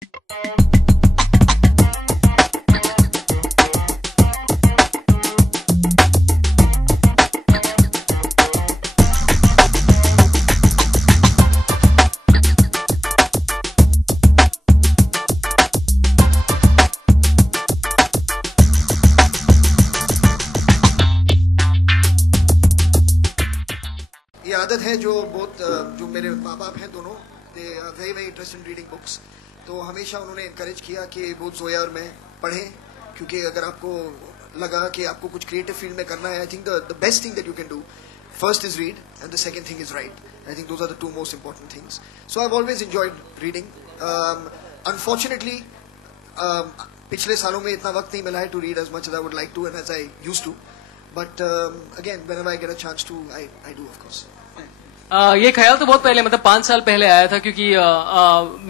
ये आदत है जो मेरे माँ बाप हैं दोनों, they are very very interested in reading books. तो हमेशा उन्होंने इनकरेज किया कि बोथ जोया और मैं पढ़ें, क्योंकि अगर आपको लगा कि आपको कुछ क्रिएटिव फील्ड में करना है, I think the best thing that you can do first is read and the second thing is write. I think those are the two most important things. So I have always enjoyed reading. Unfortunately पिछले सालों में इतना वक्त नहीं मिला है to read as much as I would like to and as I used to, but again whenever I get a chance to I do of course. ये ख्याल तो बहुत पहले, मतलब 5 साल पहले आया था, क्योंकि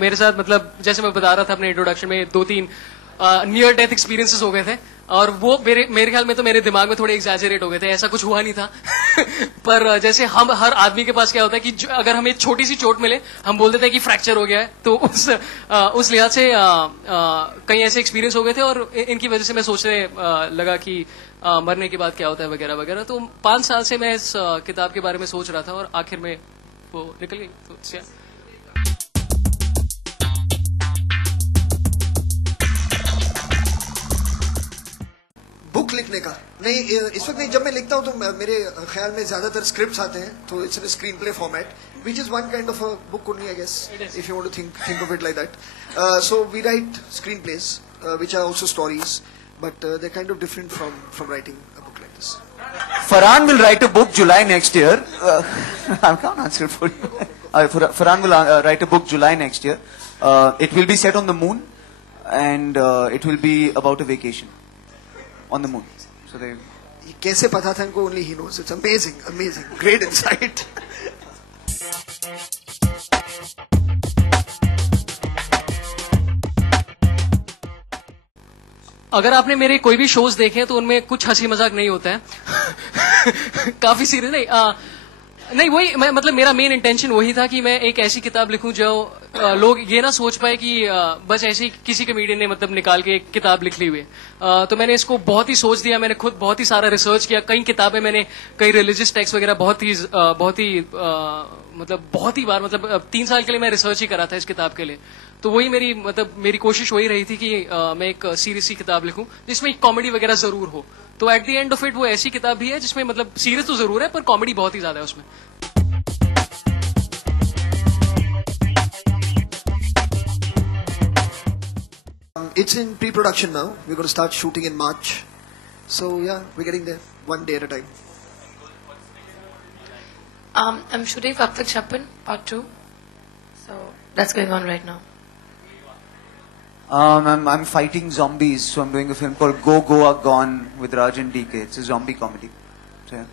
मेरे साथ, मतलब जैसे मैं बता रहा था अपने इंट्रोडक्शन में, 2-3 नियर डेथ एक्सपीरियंसेस हो गए थे, और वो मेरे ख्याल में तो मेरे दिमाग में थोड़े एग्जैजरेट हो गए थे। ऐसा कुछ हुआ नहीं था पर जैसे हम हर आदमी के पास क्या होता है कि अगर हमें छोटी सी चोट मिले, हम बोल देते हैं कि फ्रैक्चर हो गया है। तो उस लिहाज से कई ऐसे एक्सपीरियंस हो गए थे, और इनकी वजह से मैं सोचने लगा कि मरने के बाद क्या होता है वगैरह वगैरह। तो 5 साल से मैं इस किताब के बारे में सोच रहा था, और आखिर में वो निकल गई। तो बुक लिखने का नहीं, इस वक्त नहीं। जब मैं लिखता हूँ तो मेरे ख्याल में ज्यादातर स्क्रिप्ट्स आते हैं, तो it's in screenplay format, which is one kind of a book only, I guess, if you want to think of it like that. So we write screenplays which are also stories, but they're kind of different from writing a book like this. Farhan will write a book July next year. I can't answer it for you. Farhan will write a book July next year. It will be set on the moon, and it will be about a vacation on the moon. So they. कैसे पता था इनको? Only he knows. It's amazing, amazing, great insight. अगर आपने मेरे कोई भी shows देखे तो उनमें कुछ हंसी मजाक नहीं होता है काफी सीरियस नहीं वही मतलब मेरा मेन इंटेंशन वही था कि मैं एक ऐसी किताब लिखूं जो लोग ये ना सोच पाए कि बस ऐसे ही किसी कमेडियन ने मतलब निकाल के एक किताब लिख ली हुई है। तो मैंने इसको बहुत ही सोच दिया, मैंने खुद बहुत ही सारा रिसर्च किया, कई किताबें मैंने, कई रिलीजियस टेक्स्ट वगैरह बहुत ही बार, मतलब 3 साल के लिए मैं रिसर्च ही करा था इस किताब के लिए। तो वही मेरी कोशिश वही रही थी कि मैं एक सीरियस सी किताब लिखूं जिसमें कॉमेडी वगैरह जरूर हो। तो at the end of it वो ऐसी किताब भी है जिसमें मतलब सीरियस तो जरूर है पर कॉमेडी बहुत ही ज्यादा है उसमें। It's in pre-production now. We're going to start shooting in March. So yeah, we're getting there one day at a time. I'm shooting for Aptak Chappan Part 2. So that's going on right now. I'm fighting zombies, so I'm doing a film called Go Goa Gone with Raj and DK. It's a zombie comedy. So, yeah.